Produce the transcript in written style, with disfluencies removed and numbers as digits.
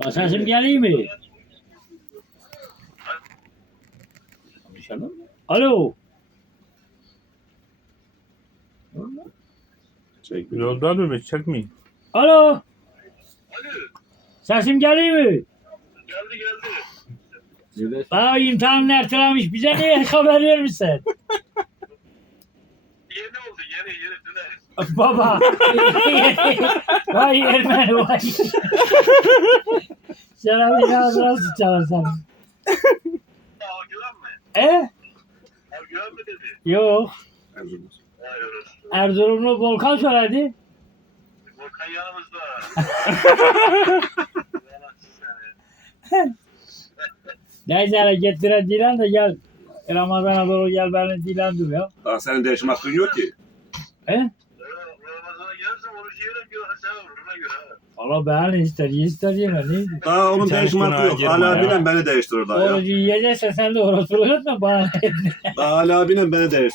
Sesim geliyor mi? Konuşalım. Alo. Yolda dur be çekmeyin. Alo. Sesim geliyor mu? Geldi. Bana imtihanın ertelemiş. Bize niye haber vermişsin? Yeni oldu yeni düne. Baba. Vay Ermeni vay. Sana bir ağzına sıçarım sana. Al güven mi? E? Al güven mi dedi? Yok. Vay orası. Erzurumlu Volkan söyledi. Volkan yanımızda. Neyse hele getiren Dilan da gel. Ramazan'a doğru gel beni dilendir ya. Daha senin değişim hakkın yok ki. He? Ramazan'a gelirsem oruç yerim ki sen ona göre. Valla ben ister yeme neydi? Daha onun Bir tane değişim hakkı konağa yok. girme Hala ya. abinen beni değiştirir daha ya. Orucu yiyeceksen sen de orası öğretme bana. Daha hala abinen beni değiştirir.